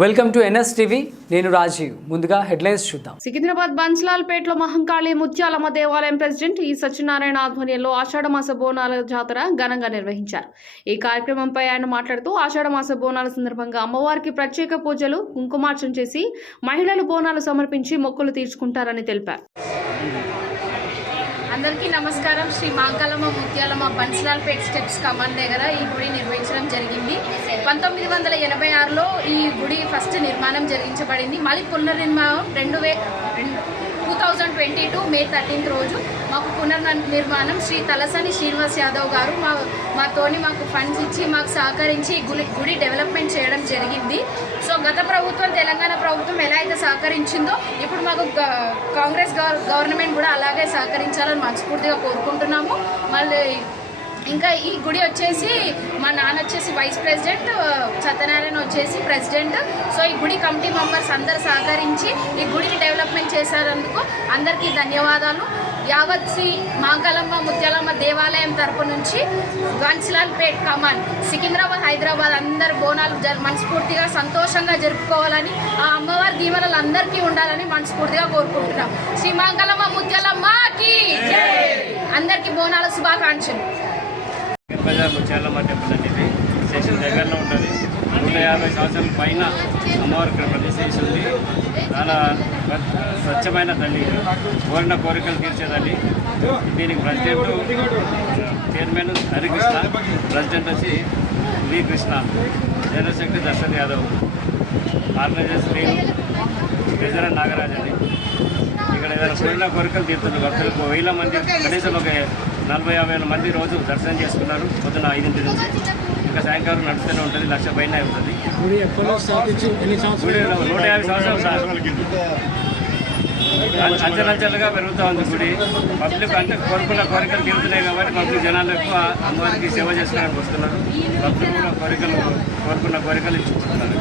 Welcome to NS TV. నేను రాజీవ్. ముందుగా headlines చూద్దాం. సికింద్రాబాద్ బన్స్లాల్పేటలో మహంకాళి ముత్యాలమ్మ దేవాలయం ప్రెసిడెంట్ ఈ సత్యనారాయణ ఆధ్వర్యంలో ఆషాఢమాస బోనాల జాతర ఘనంగా నిర్వహించారు. ఈ కార్యక్రమంపై ఆయన మాట్లాడుతూ ఆషాఢమాస బోనాల సందర్భంగా అమ్మవారికి ప్రత్యేక పూజలు కుంకుమార్చన చేసి మహిళలు బోనాలు సమర్పించి మొక్కులు తీర్చుకుంటారని తెలిపారు. అందరికీ నమస్కారం. శ్రీ మాంకాలమ్మ ముత్యాలమ్మ బన్స్లాల్పేట్ స్టెప్స్ కమాండ్ దగ్గర ఈ గుడి నిర్మించడం జరిగింది. పంతొమ్మిది వందల ఎనభై ఆరులో ఈ గుడి ఫస్ట్ నిర్మాణం జరిగించబడింది. మళ్ళీ పునర్నిర్మాణం రెండు వే thousand twenty two May thirteenth రోజు మాకు పునర్నిర్మాణం శ్రీ తలసాని శ్రీనివాస్ యాదవ్ గారు మా మాతోని మాకు ఫండ్స్ ఇచ్చి మాకు సహకరించి గుడి గుడి డెవలప్మెంట్ చేయడం జరిగింది. సో గత ప్రభుత్వం తెలంగాణ ప్రభుత్వం ఎలా అయితే సహకరించిందో ఇప్పుడు మాకు కాంగ్రెస్ గవర్- గవర్నమెంట్ కూడా అలాగే సహకరించాలని మనస్ఫూర్తిగా కోరుకుంటున్నాము. మళ్ళీ ఇంకా ఈ గుడి వచ్చేసి మా నాన్న వచ్చేసి వైస్ ప్రెసిడెంట్ సత్యనారాయణ వచ్చేసి ప్రెసిడెంట్ సో ఈ గుడి కమిటీ మెంబర్స్ అందరు సహకరించి ఈ గుడిని డెవలప్మెంట్ చేసేందుకు అందరికీ ధన్యవాదాలు. యావత్ శ్రీ మాంకలమ్మ ముత్యాలమ్మ దేవాలయం తరపు నుంచి గన్సిలాల్ పేట్ కమాన్ సికింద్రాబాద్ హైదరాబాద్ అందరు బోనాలు మనస్ఫూర్తిగా సంతోషంగా జరుపుకోవాలని ఆ అమ్మవారి దీవెనలు అందరికీ ఉండాలని మనస్ఫూర్తిగా కోరుకుంటున్నాం. శ్రీ మాంకలమ్మ ముత్యాలమ్మకి అందరికీ బోనాల శుభాకాంక్షలు. బజార్ ముత్యాలమ్మ టెంపుల్ అనేది స్టేషన్ దగ్గరలో ఉంటుంది. నూట యాభై సంవత్సరాల పైన అమ్మవారి ఇక్కడ ప్రతిష్ఠించి ఉంది చాలా స్వచ్ఛమైన తల్లి కోరిన కోరికలు తీర్చే తల్లి. దీనికి ప్రెసిడెంట్ చైర్మన్ హరికృష్ణ ప్రెసిడెంట్ వచ్చి V Krishna general secretary Darshan Yadav organizers నేను ట్రెజరర్ నాగరాజ్ అని. ఇక్కడ ఏదైనా కోరిన కోరికలు తీరుతుంది భక్తులకు వేల మంది కనీసం ఒక నలభై యాభై వేల మంది రోజు దర్శనం చేసుకున్నారు పొద్దున ఐదింటి నుంచి. ఇంకా సాయంకాలం నడుస్తూనే ఉంటుంది లక్ష పైన ఉంటుంది. నూట యాభై సంవత్సరాలు సార్. అంచెలంచెలుగా పెరుగుతూ ఉంది గుడి. పబ్లిక్ అంటే కోరుకున్న కోరికలు తీరుతున్నాయి కాబట్టి పబ్లిక్ జనాలు ఎక్కువ అమ్మవారికి సేవ చేసుకోవడానికి వస్తున్నారు. భక్తులు కూడా కోరికలు కోరుకున్న కోరికలు ఇచ్చుకుంటున్నారు.